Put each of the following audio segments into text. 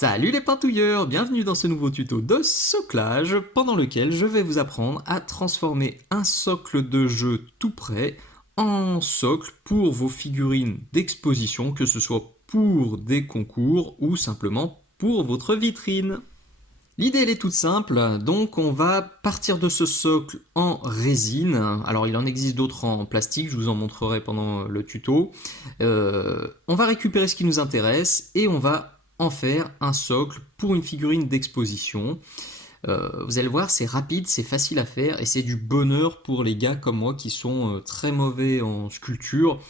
Salut les pintouilleurs, bienvenue dans ce nouveau tuto de soclage pendant lequel je vais vous apprendre à transformer un socle de jeu tout prêt en socle pour vos figurines d'exposition, que ce soit pour des concours ou simplement pour votre vitrine. L'idée elle est toute simple, donc on va partir de ce socle en résine. Alors il en existe d'autres en plastique, je vous en montrerai pendant le tuto. On va récupérer ce qui nous intéresse et on va en faire un socle pour une figurine d'exposition. Vous allez voir, c'est rapide, c'est facile à faire et c'est du bonheur pour les gars comme moi qui sont très mauvais en sculpture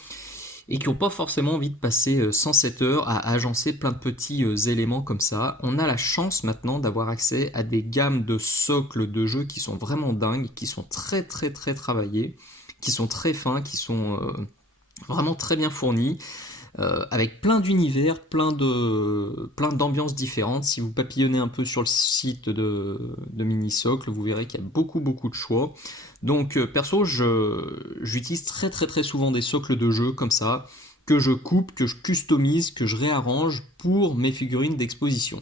et qui n'ont pas forcément envie de passer 107 heures à agencer plein de petits éléments comme ça. On a la chance maintenant d'avoir accès à des gammes de socles de jeux qui sont vraiment dingues, qui sont très très très travaillés, qui sont très fins, qui sont vraiment très bien fournis. Avec plein d'univers, plein d'ambiances différentes. Si vous papillonnez un peu sur le site de Minisocle, vous verrez qu'il y a beaucoup de choix. Donc perso, j'utilise très très très souvent des socles de jeu comme ça, que je coupe, que je customise, que je réarrange pour mes figurines d'exposition.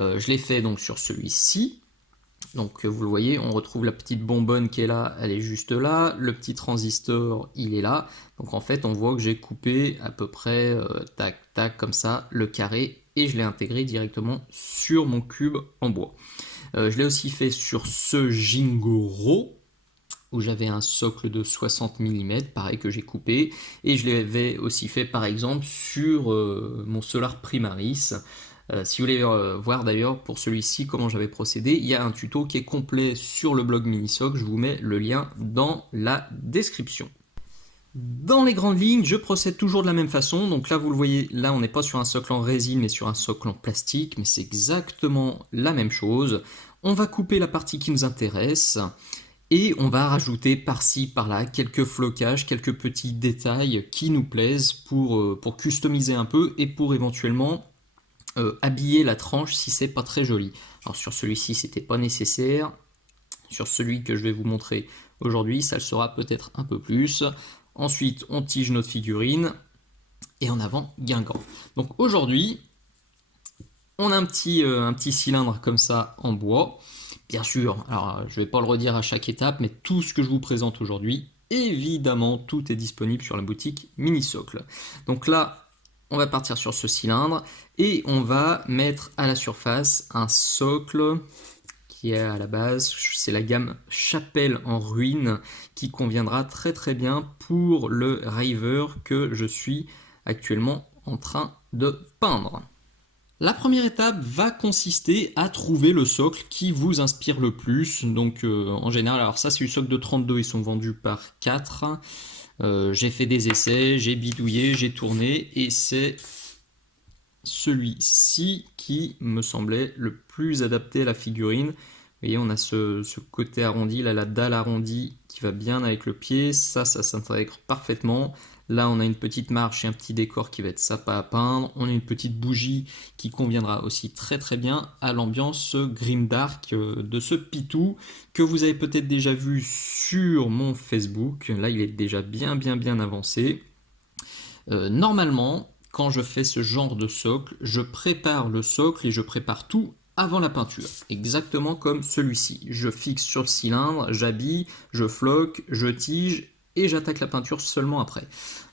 Je l'ai fait donc sur celui-ci. Donc vous le voyez, on retrouve la petite bonbonne qui est là, elle est juste là, le petit transistor il est là, donc en fait on voit que j'ai coupé à peu près tac tac comme ça le carré et je l'ai intégré directement sur mon cube en bois. Je l'ai aussi fait sur ce Jingoro où j'avais un socle de 60 mm, pareil que j'ai coupé, et je l'avais aussi fait par exemple sur mon Solar Primaris. Si vous voulez voir d'ailleurs pour celui-ci comment j'avais procédé, il y a un tuto qui est complet sur le blog Minisocle, je vous mets le lien dans la description. Dans les grandes lignes, je procède toujours de la même façon, donc là vous le voyez, là on n'est pas sur un socle en résine mais sur un socle en plastique, mais c'est exactement la même chose. On va couper la partie qui nous intéresse, et on va rajouter par-ci, par-là, quelques flocages, quelques petits détails qui nous plaisent pour customiser un peu et pour éventuellement habiller la tranche si c'est pas très joli. Alors sur celui-ci, c'était pas nécessaire. Sur celui que je vais vous montrer aujourd'hui, ça le sera peut-être un peu plus. Ensuite, on tige notre figurine et en avant, Guingamp. Donc aujourd'hui, on a un petit cylindre comme ça en bois. Bien sûr, alors je ne vais pas le redire à chaque étape, mais tout ce que je vous présente aujourd'hui, évidemment, tout est disponible sur la boutique Minisocle. Donc là, on va partir sur ce cylindre et on va mettre à la surface un socle qui est à la base, c'est la gamme Chapelle en ruine qui conviendra très très bien pour le River que je suis actuellement en train de peindre. La première étape va consister à trouver le socle qui vous inspire le plus. Donc en général, alors ça c'est du socle de 32, ils sont vendus par 4. J'ai fait des essais, j'ai bidouillé, j'ai tourné et c'est celui-ci qui me semblait le plus adapté à la figurine. Vous voyez, on a ce côté arrondi, là, la dalle arrondie qui va bien avec le pied, ça s'intègre parfaitement. Là, on a une petite marche et un petit décor qui va être sympa à peindre. On a une petite bougie qui conviendra aussi très très bien à l'ambiance grimdark de ce pitou que vous avez peut-être déjà vu sur mon Facebook. Là, il est déjà bien avancé. Normalement, quand je fais ce genre de socle, je prépare le socle et je prépare tout avant la peinture, exactement comme celui-ci. Je fixe sur le cylindre, j'habille, je floque, je tige et j'attaque la peinture seulement après.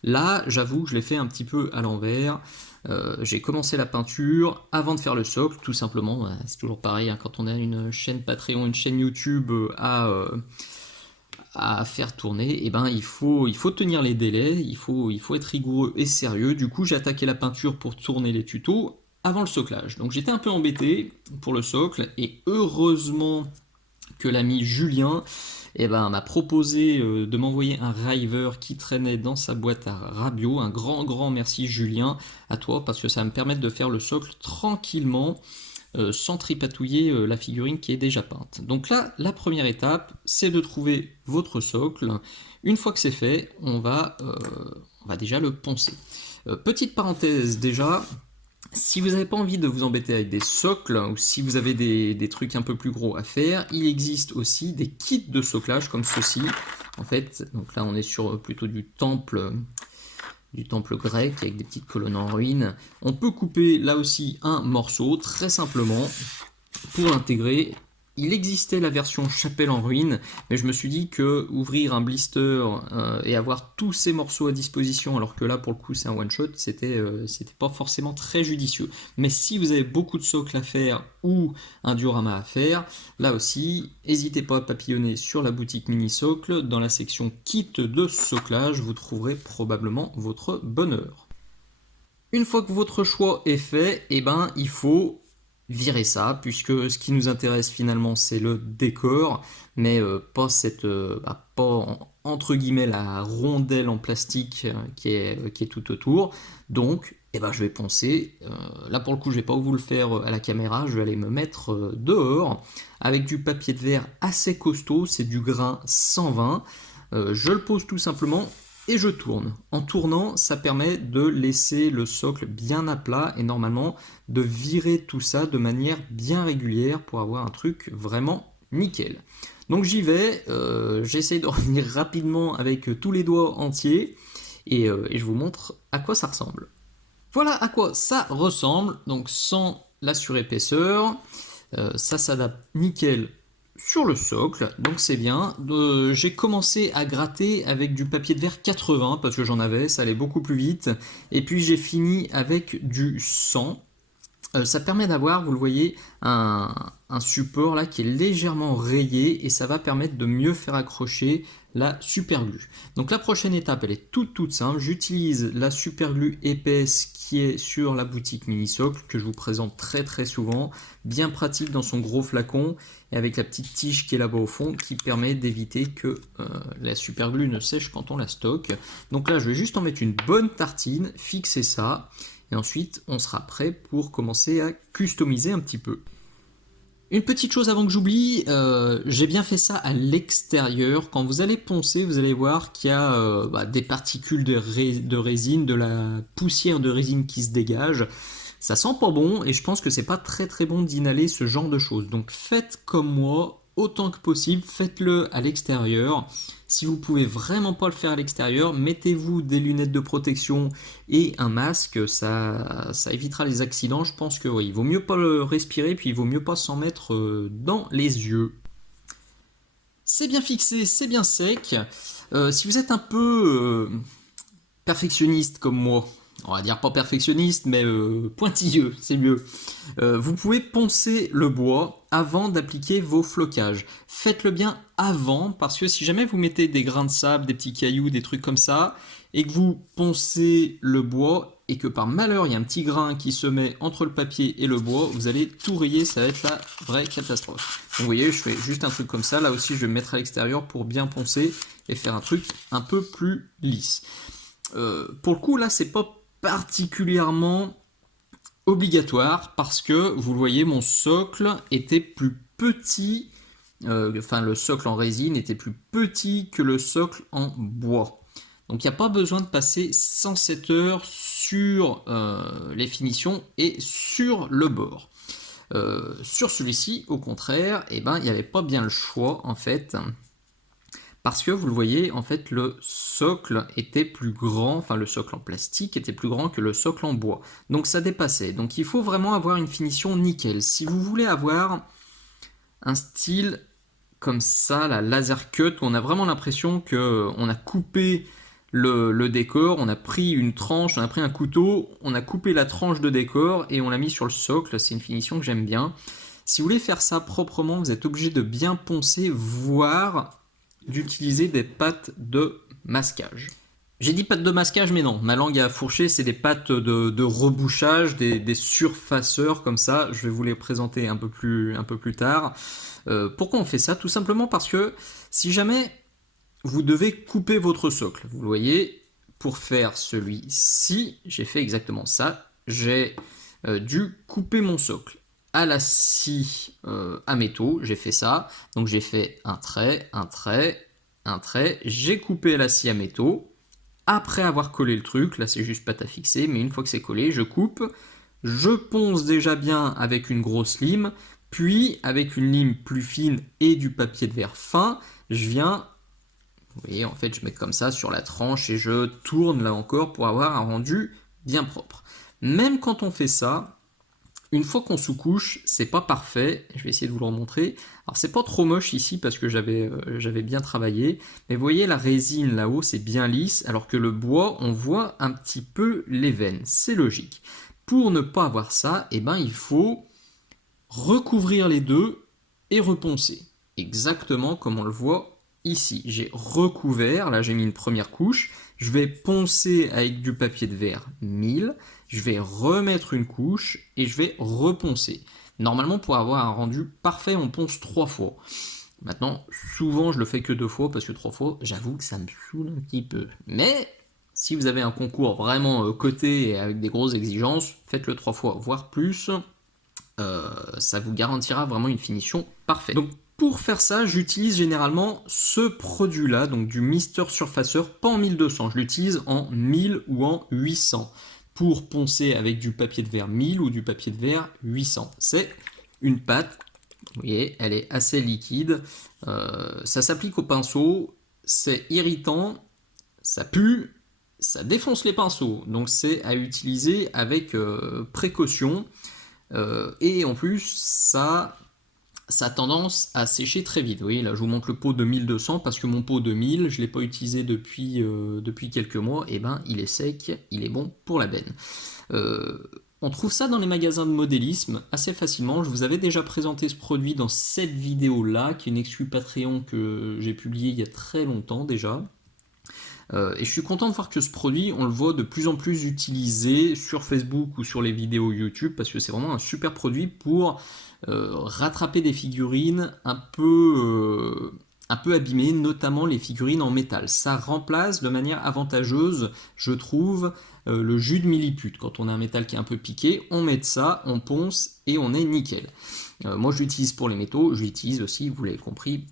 Là, j'avoue que je l'ai fait un petit peu à l'envers. J'ai commencé la peinture avant de faire le socle, tout simplement. C'est toujours pareil, hein, quand on a une chaîne Patreon, une chaîne YouTube à faire tourner, et ben il faut tenir les délais, il faut être rigoureux et sérieux. Du coup, j'ai attaqué la peinture pour tourner les tutos avant le soclage. Donc j'étais un peu embêté pour le socle, et heureusement que l'ami Julien m'a proposé de m'envoyer un River qui traînait dans sa boîte à Rabio. Un grand merci Julien à toi, parce que ça va me permettre de faire le socle tranquillement sans tripatouiller la figurine qui est déjà peinte. Donc là, la première étape, c'est de trouver votre socle. Une fois que c'est fait, on va déjà le poncer. Petite parenthèse déjà, si vous n'avez pas envie de vous embêter avec des socles, ou si vous avez des trucs un peu plus gros à faire, il existe aussi des kits de soclage comme ceci. En fait, donc là on est sur plutôt du temple du temple grec avec des petites colonnes en ruine. On peut couper là aussi un morceau très simplement pour l'intégrer. Il existait la version chapelle en ruine, mais je me suis dit que ouvrir un blister et avoir tous ces morceaux à disposition, alors que là pour le coup c'est un one shot, c'était pas forcément très judicieux. Mais si vous avez beaucoup de socles à faire ou un diorama à faire, là aussi, n'hésitez pas à papillonner sur la boutique mini socle. Dans la section kit de soclage, vous trouverez probablement votre bonheur. Une fois que votre choix est fait, eh ben, il faut virer ça, puisque ce qui nous intéresse finalement c'est le décor, mais pas entre guillemets la rondelle en plastique qui est tout autour. Donc, eh ben, je vais poncer. Là pour le coup, je vais pas vous le faire à la caméra, je vais aller me mettre dehors avec du papier de verre assez costaud, c'est du grain 120. Je le pose tout simplement et je tourne. En tournant, ça permet de laisser le socle bien à plat et normalement de virer tout ça de manière bien régulière pour avoir un truc vraiment nickel. Donc j'y vais, j'essaye de revenir rapidement avec tous les doigts entiers et je vous montre à quoi ça ressemble. Voilà à quoi ça ressemble, donc sans la surépaisseur, ça s'adapte nickel sur le socle, donc c'est bien. J'ai commencé à gratter avec du papier de verre 80 parce que j'en avais, ça allait beaucoup plus vite. Et puis j'ai fini avec du 100. Ça permet d'avoir, vous le voyez, un support là qui est légèrement rayé et ça va permettre de mieux faire accrocher la superglue. Donc la prochaine étape, elle est toute simple. J'utilise la superglue épaisse qui est sur la boutique Mini Socle que je vous présente très souvent, bien pratique dans son gros flacon et avec la petite tige qui est là-bas au fond qui permet d'éviter que la superglue ne sèche quand on la stocke. Donc là, je vais juste en mettre une bonne tartine, fixer ça. Et ensuite, on sera prêt pour commencer à customiser un petit peu. Une petite chose avant que j'oublie, j'ai bien fait ça à l'extérieur. Quand vous allez poncer, vous allez voir qu'il y a des particules de résine, de la poussière de résine qui se dégage. Ça sent pas bon et je pense que c'est pas très bon d'inhaler ce genre de choses. Donc faites comme moi, autant que possible, faites-le à l'extérieur. Si vous pouvez vraiment pas le faire à l'extérieur, mettez-vous des lunettes de protection et un masque, ça évitera les accidents. Je pense que oui, il vaut mieux pas le respirer, puis il vaut mieux pas s'en mettre dans les yeux. C'est bien fixé, c'est bien sec. Si vous êtes un peu perfectionniste comme moi, on va dire pas perfectionniste, mais pointilleux, c'est mieux. Vous pouvez poncer le bois avant d'appliquer vos flocages. Faites-le bien avant, parce que si jamais vous mettez des grains de sable, des petits cailloux, des trucs comme ça, et que vous poncez le bois, et que par malheur il y a un petit grain qui se met entre le papier et le bois, vous allez tout rayer, ça va être la vraie catastrophe. Donc vous voyez, je fais juste un truc comme ça, là aussi je vais me mettre à l'extérieur pour bien poncer et faire un truc un peu plus lisse. Pour le coup là c'est pas particulièrement obligatoire parce que vous le voyez, mon socle était plus petit, le socle en résine était plus petit que le socle en bois. Donc il n'y a pas besoin de passer 107 heures sur les finitions et sur le bord. Sur celui-ci, au contraire, il n'y avait pas bien le choix en fait. Parce que vous le voyez, en fait, le socle était plus grand, enfin le socle en plastique était plus grand que le socle en bois. Donc ça dépassait. Donc il faut vraiment avoir une finition nickel. Si vous voulez avoir un style comme ça, la laser cut, où on a vraiment l'impression qu'on a coupé le décor, on a pris une tranche, on a pris un couteau, on a coupé la tranche de décor et on l'a mis sur le socle. C'est une finition que j'aime bien. Si vous voulez faire ça proprement, vous êtes obligé de bien poncer, voire d'utiliser des pâtes de masquage. J'ai dit pâtes de masquage, mais non, ma langue a fourché, c'est des pâtes de rebouchage, des surfaceurs comme ça. Je vais vous les présenter un peu plus tard. Pourquoi on fait ça? Tout simplement parce que si jamais vous devez couper votre socle, vous le voyez, pour faire celui-ci, j'ai fait exactement ça. J'ai dû couper mon socle à la scie à métaux, j'ai fait ça. Donc j'ai fait un trait, j'ai coupé à la scie à métaux. Après avoir collé le truc, là c'est juste pâte à fixer, mais une fois que c'est collé, je coupe. Je ponce déjà bien avec une grosse lime, puis avec une lime plus fine et du papier de verre fin, je viens Vous voyez, en fait, je mets comme ça sur la tranche et je tourne là encore pour avoir un rendu bien propre. Même quand on fait ça, une fois qu'on sous-couche, c'est pas parfait. Je vais essayer de vous le remontrer. Alors c'est pas trop moche ici parce que j'avais bien travaillé. Mais vous voyez la résine là-haut, c'est bien lisse, alors que le bois, on voit un petit peu les veines. C'est logique. Pour ne pas avoir ça, eh ben, il faut recouvrir les deux et reponcer. Exactement comme on le voit ici. J'ai recouvert, là j'ai mis une première couche, je vais poncer avec du papier de verre 1000, je vais remettre une couche et je vais reponcer. Normalement, pour avoir un rendu parfait, on ponce 3 fois. Maintenant, souvent je le fais que 2 fois parce que 3 fois, j'avoue que ça me saoule un petit peu. Mais si vous avez un concours vraiment coté et avec des grosses exigences, faites-le 3 fois, voire plus. Ça vous garantira vraiment une finition parfaite. Donc pour faire ça, j'utilise généralement ce produit-là, donc du Mister Surfacer, pas en 1200, je l'utilise en 1000 ou en 800 pour poncer avec du papier de verre 1000 ou du papier de verre 800. C'est une pâte, vous voyez, elle est assez liquide, ça s'applique au pinceau, c'est irritant, ça pue, ça défonce les pinceaux, donc c'est à utiliser avec précaution. Et en plus, ça a tendance à sécher très vite. Vous voyez, là, je vous montre le pot de 1200 parce que mon pot de 1000, je ne l'ai pas utilisé depuis quelques mois. Et ben, il est sec, il est bon pour la benne. On trouve ça dans les magasins de modélisme assez facilement. Je vous avais déjà présenté ce produit dans cette vidéo-là, qui est une exclu Patreon que j'ai publiée il y a très longtemps déjà. Et je suis content de voir que ce produit, on le voit de plus en plus utilisé sur Facebook ou sur les vidéos YouTube, parce que c'est vraiment un super produit pour rattraper des figurines un peu abîmées, notamment les figurines en métal. Ça remplace de manière avantageuse, je trouve, le jus de milliput. Quand on a un métal qui est un peu piqué, on met de ça, on ponce et on est nickel. Moi je l'utilise pour les métaux, je l'utilise aussi, vous l'avez compris,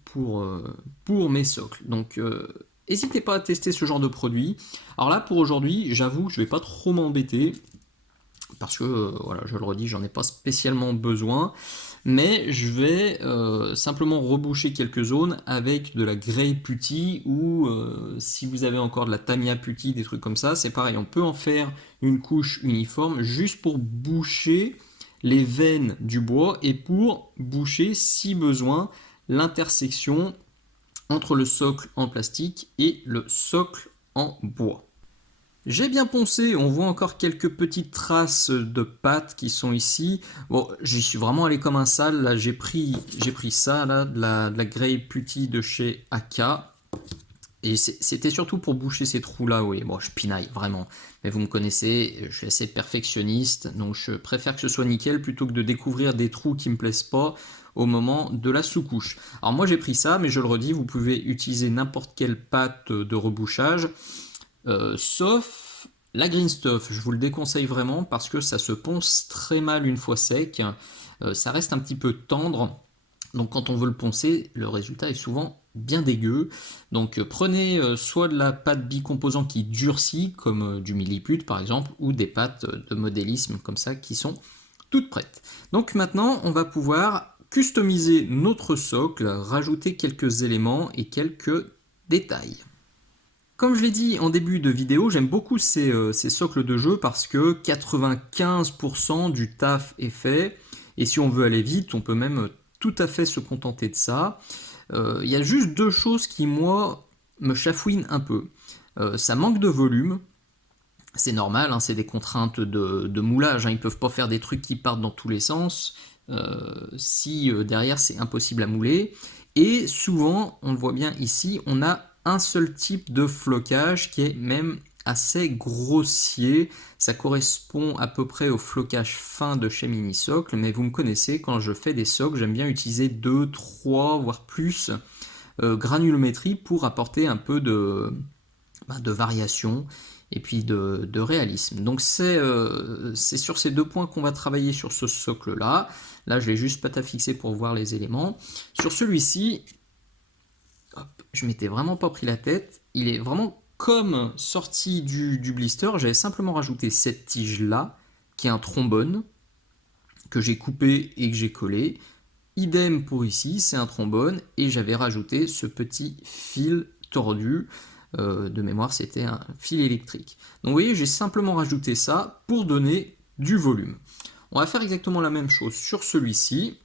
pour mes socles. Donc n'hésitez pas à tester ce genre de produit. Alors là, pour aujourd'hui, j'avoue que je ne vais pas trop m'embêter, parce que, voilà, je le redis, j'en ai pas spécialement besoin, mais je vais simplement reboucher quelques zones avec de la Grey Putty, ou si vous avez encore de la Tamiya Putty, des trucs comme ça, c'est pareil, on peut en faire une couche uniforme, juste pour boucher les veines du bois, et pour boucher, si besoin, l'intersection entre le socle en plastique et le socle en bois. J'ai bien poncé, on voit encore quelques petites traces de pâte qui sont ici. Bon, j'y suis vraiment allé comme un sale, là j'ai pris ça, là, de la Grey Putty de chez Aka. Et c'était surtout pour boucher ces trous-là, oui. Bon, je pinaille, vraiment. Mais vous me connaissez, je suis assez perfectionniste, donc je préfère que ce soit nickel plutôt que de découvrir des trous qui me plaisent pas au moment de la sous-couche. Alors moi j'ai pris ça, mais je le redis, vous pouvez utiliser n'importe quelle pâte de rebouchage, sauf la Green Stuff. Je vous le déconseille vraiment parce que ça se ponce très mal une fois sec. Ça reste un petit peu tendre. Donc quand on veut le poncer, le résultat est souvent bien dégueu. Donc prenez soit de la pâte bicomposant qui durcit, comme du milliput par exemple, ou des pâtes de modélisme comme ça qui sont toutes prêtes. Donc maintenant on va pouvoir customiser notre socle, rajouter quelques éléments et quelques détails. Comme je l'ai dit en début de vidéo, j'aime beaucoup ces socles de jeu parce que 95% du taf est fait. Et si on veut aller vite, on peut même tout à fait se contenter de ça. Il y a juste deux choses qui, moi, me chafouinent un peu. Ça manque de volume. C'est normal, hein, c'est des contraintes de moulage. Hein, ils ne peuvent pas faire des trucs qui partent dans tous les sens. Si derrière c'est impossible à mouler. Et souvent, on le voit bien ici, on a un seul type de flocage qui est même assez grossier. Ça correspond à peu près au flocage fin de chez Mini Socle, mais vous me connaissez, quand je fais des socles, j'aime bien utiliser 2, 3, voire plus granulométrie pour apporter un peu de variation et puis de réalisme. Donc c'est sur ces deux points qu'on va travailler sur ce socle-là. Là, je l'ai juste patafixé pour voir les éléments. Sur celui-ci, je m'étais vraiment pas pris la tête. Il est vraiment comme sorti du blister. J'avais simplement rajouté cette tige-là, qui est un trombone, que j'ai coupé et que j'ai collé. Idem pour ici, c'est un trombone, et j'avais rajouté ce petit fil tordu. De mémoire, c'était un fil électrique. Donc vous voyez, j'ai simplement rajouté ça pour donner du volume. On va faire exactement la même chose sur celui-ci.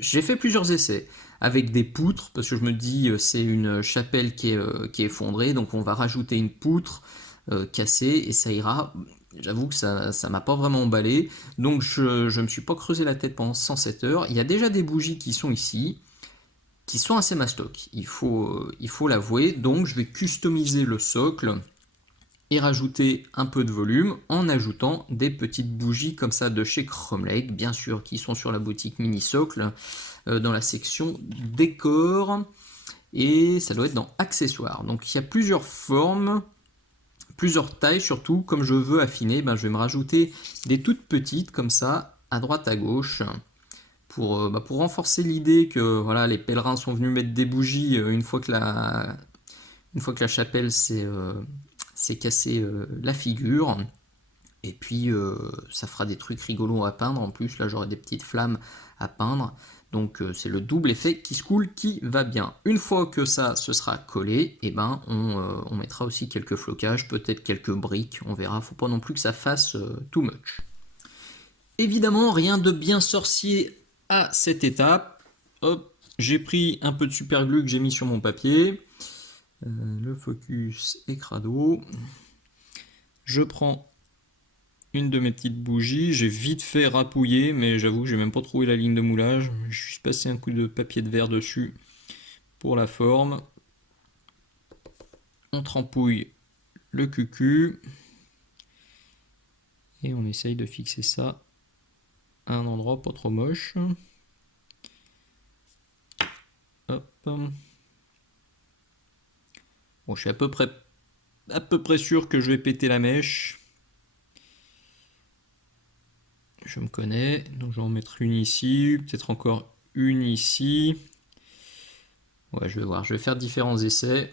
J'ai fait plusieurs essais avec des poutres, parce que je me dis c'est une chapelle qui est effondrée, donc on va rajouter une poutre cassée et ça ira. J'avoue que ça m'a pas vraiment emballé, donc je me suis pas creusé la tête pendant 107 heures. Il y a déjà des bougies qui sont ici, qui sont assez mastoc, il faut l'avouer. Donc je vais customiser le socle et rajouter un peu de volume en ajoutant des petites bougies comme ça de chez Cromlech, bien sûr, qui sont sur la boutique Mini Socle, dans la section décor, et ça doit être dans accessoires. Donc il y a plusieurs formes, plusieurs tailles surtout. Comme je veux affiner, je vais me rajouter des toutes petites comme ça, à droite à gauche, pour renforcer l'idée que voilà, les pèlerins sont venus mettre des bougies une fois que la chapelle s'est cassé la figure. Et puis ça fera des trucs rigolos à peindre. En plus là j'aurai des petites flammes à peindre. Donc c'est le double effet qui se coule qui va bien. Une fois que ça se sera collé, et on mettra aussi quelques flocages, peut-être quelques briques, on verra. Faut pas non plus que ça fasse too much. Évidemment, rien de bien sorcier à cette étape. Hop, j'ai pris un peu de super glue que j'ai mis sur mon papier. Le focus est crado. Je prends une de mes petites bougies. J'ai vite fait rapouiller, mais j'avoue que j'ai même pas trouvé la ligne de moulage. Je suis passé un coup de papier de verre dessus pour la forme. On trempouille le cucu. Et on essaye de fixer ça à un endroit pas trop moche. Hop. Bon, je suis à peu près sûr que je vais péter la mèche. Je me connais, donc je vais en mettre une ici, peut-être encore une ici. Ouais, je vais voir, je vais faire différents essais.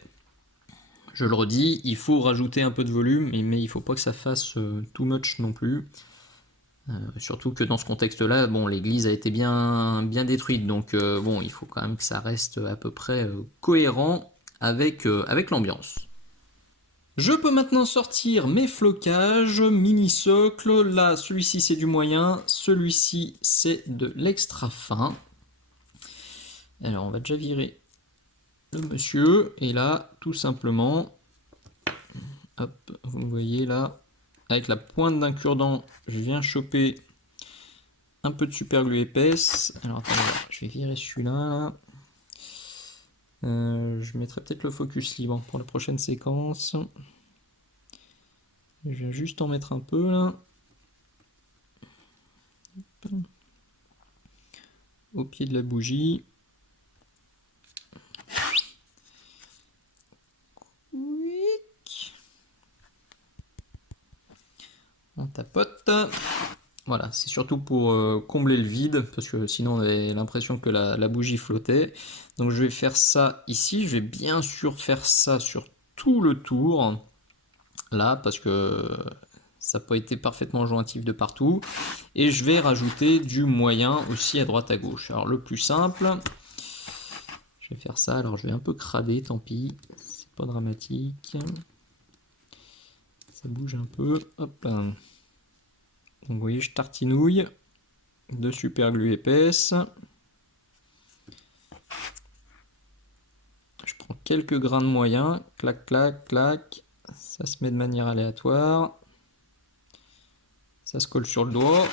Je le redis, il faut rajouter un peu de volume, mais il ne faut pas que ça fasse too much non plus. Surtout que dans ce contexte-là, bon, l'église a été bien détruite, donc bon, il faut quand même que ça reste à peu près cohérent avec l'ambiance. Je peux maintenant sortir mes flocages, mini socle. Là, celui-ci c'est du moyen, celui-ci c'est de l'extra fin. Alors on va déjà virer le monsieur, et là, tout simplement, hop, vous voyez là, avec la pointe d'un cure-dent, je viens choper un peu de super glue épaisse. Alors attendez, je vais virer celui-là. Je mettrai peut-être le focus libre pour la prochaine séquence. Je viens juste en mettre un peu là. Au pied de la bougie. On tapote. Voilà, c'est surtout pour combler le vide, parce que sinon on avait l'impression que la bougie flottait. Donc je vais faire ça ici, je vais bien sûr faire ça sur tout le tour, là, parce que ça n'a pas été parfaitement jointif de partout. Et je vais rajouter du moyen aussi à droite à gauche. Alors le plus simple, je vais faire ça, alors je vais un peu crader, tant pis, c'est pas dramatique. Ça bouge un peu, hop. Donc vous voyez, je tartinouille de super glue épaisse. Je prends quelques grains de moyen, clac, clac, clac. Ça se met de manière aléatoire. Ça se colle sur le doigt,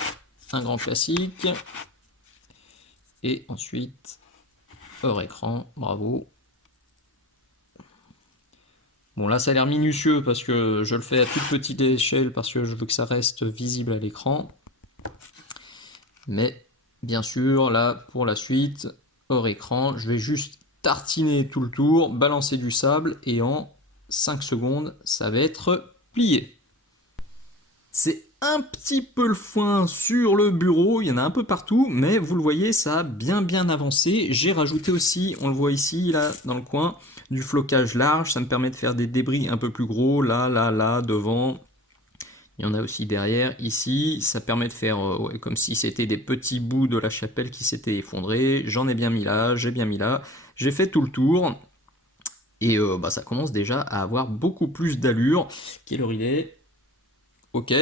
un grand classique. Et ensuite, hors écran, bravo. Bon là ça a l'air minutieux parce que je le fais à toute petite échelle parce que je veux que ça reste visible à l'écran. Mais bien sûr là pour la suite, hors écran, je vais juste tartiner tout le tour, balancer du sable et en 5 secondes ça va être plié. C'est un petit peu le foin sur le bureau, il y en a un peu partout, mais vous le voyez, ça a bien avancé. J'ai rajouté aussi, on le voit ici, là, dans le coin, du flocage large. Ça me permet de faire des débris un peu plus gros, là, devant. Il y en a aussi derrière, ici. Ça permet de faire comme si c'était des petits bouts de la chapelle qui s'étaient effondrés. J'en ai bien mis là, j'ai bien mis là. J'ai fait tout le tour. Et bah, ça commence déjà à avoir beaucoup plus d'allure. Quelle heure il est? Ok,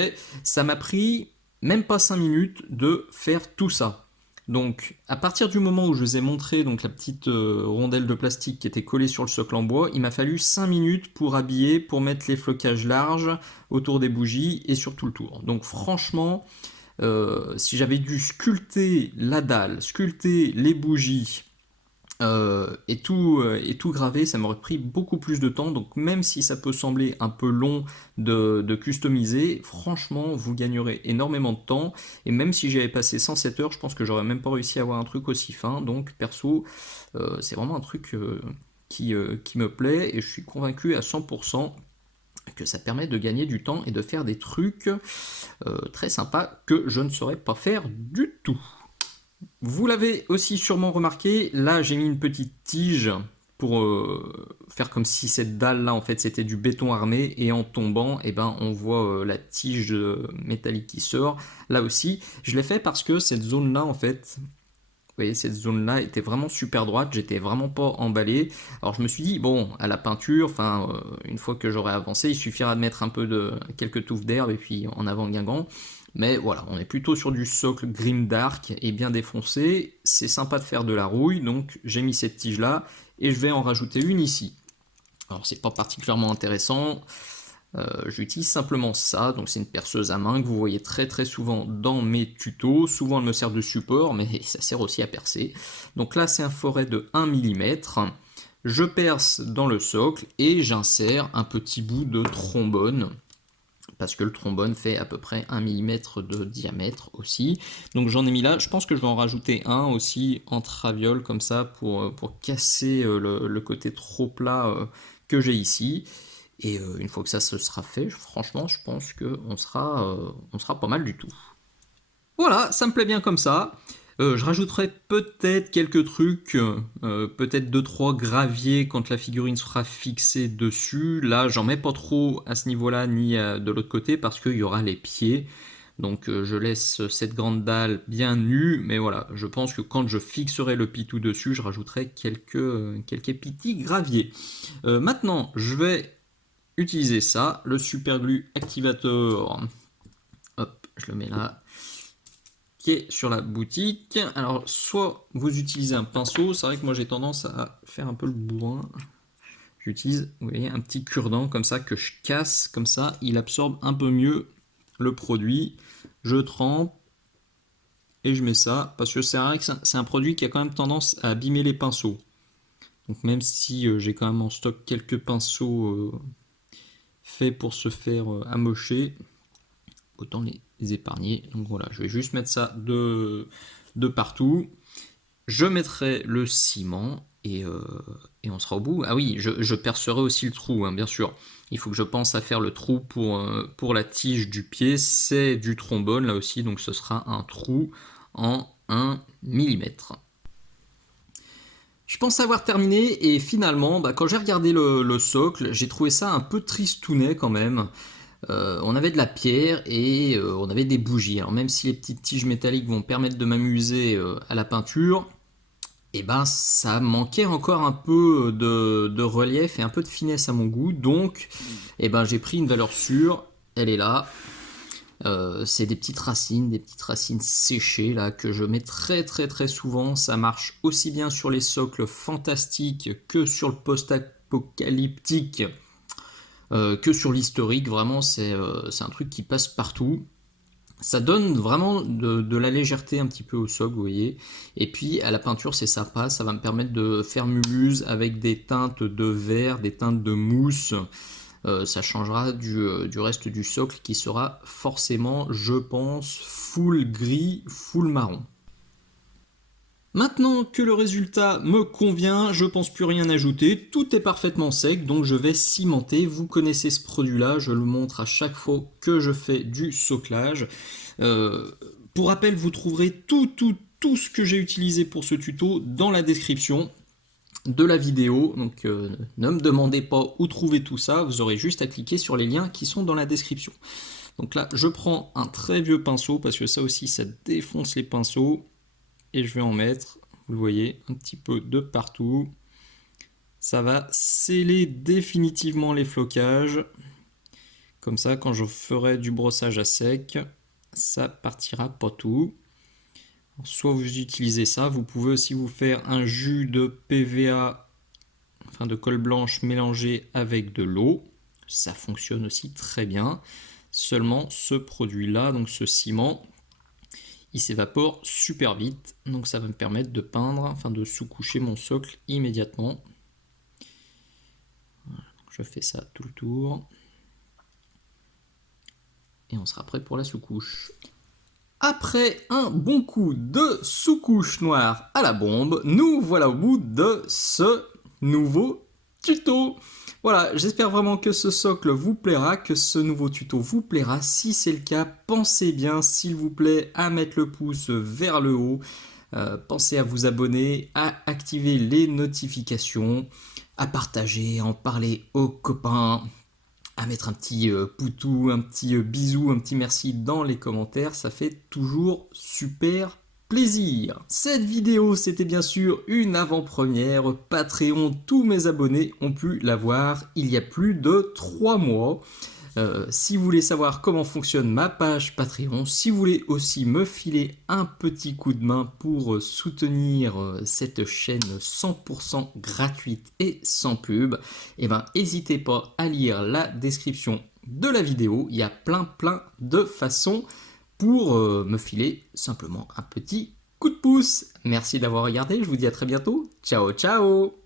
ça m'a pris même pas 5 minutes de faire tout ça. Donc, à partir du moment où je vous ai montré donc, la petite rondelle de plastique qui était collée sur le socle en bois, il m'a fallu 5 minutes pour habiller, pour mettre les flocages larges autour des bougies et sur tout le tour. Donc, franchement, si j'avais dû sculpter la dalle, sculpter les bougies, et tout gravé, ça m'aurait pris beaucoup plus de temps. Donc même si ça peut sembler un peu long de customiser, franchement, vous gagnerez énormément de temps. Et même si j'avais passé 107 heures, je pense que j'aurais même pas réussi à avoir un truc aussi fin. Donc perso, c'est vraiment un truc qui me plaît et je suis convaincu à 100% que ça permet de gagner du temps et de faire des trucs très sympas que je ne saurais pas faire du tout. Vous l'avez aussi sûrement remarqué, là j'ai mis une petite tige pour faire comme si cette dalle là en fait c'était du béton armé et en tombant eh ben, on voit la tige métallique qui sort. Là aussi je l'ai fait parce que cette zone là en fait, vous voyez cette zone là était vraiment super droite, j'étais vraiment pas emballé. Alors je me suis dit bon à la peinture, enfin une fois que j'aurai avancé il suffira de mettre un peu de quelques touffes d'herbe et puis en avant Guingamp. Mais voilà, on est plutôt sur du socle grim dark et bien défoncé. C'est sympa de faire de la rouille, donc j'ai mis cette tige là et je vais en rajouter une ici. Alors c'est pas particulièrement intéressant, j'utilise simplement ça, donc c'est une perceuse à main que vous voyez très très souvent dans mes tutos. Souvent elle me sert de support, mais ça sert aussi à percer. Donc là c'est un forêt de 1 mm. Je perce dans le socle et j'insère un petit bout de trombone parce que le trombone fait à peu près 1 mm de diamètre aussi. Donc j'en ai mis là, je pense que je vais en rajouter un aussi en traviole comme ça pour casser le côté trop plat que j'ai ici. Et une fois que ça se sera fait, franchement je pense qu'on on sera pas mal du tout. Voilà, ça me plaît bien comme ça. Je rajouterai peut-être quelques trucs, peut-être deux trois graviers quand la figurine sera fixée dessus. Là, j'en mets pas trop à ce niveau-là ni de l'autre côté parce qu'il y aura les pieds. Donc je laisse cette grande dalle bien nue, mais voilà, je pense que quand je fixerai le pitou dessus, je rajouterai quelques petits graviers. Maintenant, je vais utiliser ça, le superglue activateur. Hop, je le mets là qui est sur la boutique. Alors, soit vous utilisez un pinceau, c'est vrai que moi j'ai tendance à faire un peu le bourrin. J'utilise, vous voyez, un petit cure-dent comme ça que je casse, comme ça, il absorbe un peu mieux le produit. Je trempe et je mets ça, parce que c'est vrai que c'est un produit qui a quand même tendance à abîmer les pinceaux. Donc même si j'ai quand même en stock quelques pinceaux faits pour se faire amocher, autant les épargner. Donc voilà, je vais juste mettre ça de partout. Je mettrai le ciment et on sera au bout. Ah oui, je percerai aussi le trou, hein, bien sûr. Il faut que je pense à faire le trou pour la tige du pied. C'est du trombone là aussi, donc ce sera un trou en 1 mm. Je pense avoir terminé et finalement, bah, quand j'ai regardé le socle, j'ai trouvé ça un peu tristounet quand même. On avait de la pierre et on avait des bougies. Alors même si les petites tiges métalliques vont permettre de m'amuser à la peinture, et ben ça manquait encore un peu de relief et un peu de finesse à mon goût. Donc et ben j'ai pris une valeur sûre, elle est là. C'est des petites racines séchées là que je mets très très très souvent. Ça marche aussi bien sur les socles fantastiques que sur le post-apocalyptique que sur l'historique. Vraiment, c'est un truc qui passe partout. Ça donne vraiment de la légèreté un petit peu au socle, vous voyez. Et puis à la peinture, c'est sympa, ça va me permettre de faire muluse avec des teintes de verre, des teintes de mousse. Ça changera du reste du socle qui sera forcément, je pense, full gris, full marron. Maintenant que le résultat me convient, je pense plus rien ajouter, tout est parfaitement sec, donc je vais cimenter. Vous connaissez ce produit-là, je le montre à chaque fois que je fais du soclage. Euh, pour rappel, vous trouverez tout ce que j'ai utilisé pour ce tuto dans la description de la vidéo, donc ne me demandez pas où trouver tout ça, vous aurez juste à cliquer sur les liens qui sont dans la description. Donc là, je prends un très vieux pinceau, parce que ça aussi, ça défonce les pinceaux, et je vais en mettre, vous le voyez, un petit peu de partout. Ça va sceller définitivement les flocages. Comme ça, quand je ferai du brossage à sec, ça partira pas tout. Soit vous utilisez ça, vous pouvez aussi vous faire un jus de PVA, enfin de colle blanche mélangé avec de l'eau. Ça fonctionne aussi très bien. Seulement ce produit-là, donc ce ciment, il s'évapore super vite. Donc ça va me permettre de peindre, enfin de sous-coucher mon socle immédiatement. Voilà, je fais ça tout le tour. Et on sera prêt pour la sous-couche. Après un bon coup de sous-couche noire à la bombe, nous voilà au bout de ce nouveau tuto. Voilà, j'espère vraiment que ce socle vous plaira, que ce nouveau tuto vous plaira. Si c'est le cas, pensez bien, s'il vous plaît, à mettre le pouce vers le haut. Pensez à vous abonner, à activer les notifications, à partager, à en parler aux copains, à mettre un petit poutou, un petit bisou, un petit merci dans les commentaires, ça fait toujours super plaisir. Cette vidéo, c'était bien sûr une avant-première Patreon. Tous mes abonnés ont pu la voir il y a plus de 3 mois. Si vous voulez savoir comment fonctionne ma page Patreon, si vous voulez aussi me filer un petit coup de main pour soutenir cette chaîne 100% gratuite et sans pub, eh ben n'hésitez pas à lire la description de la vidéo. Il y a plein de façons pour me filer simplement un petit coup de pouce. Merci d'avoir regardé, je vous dis à très bientôt. Ciao ciao.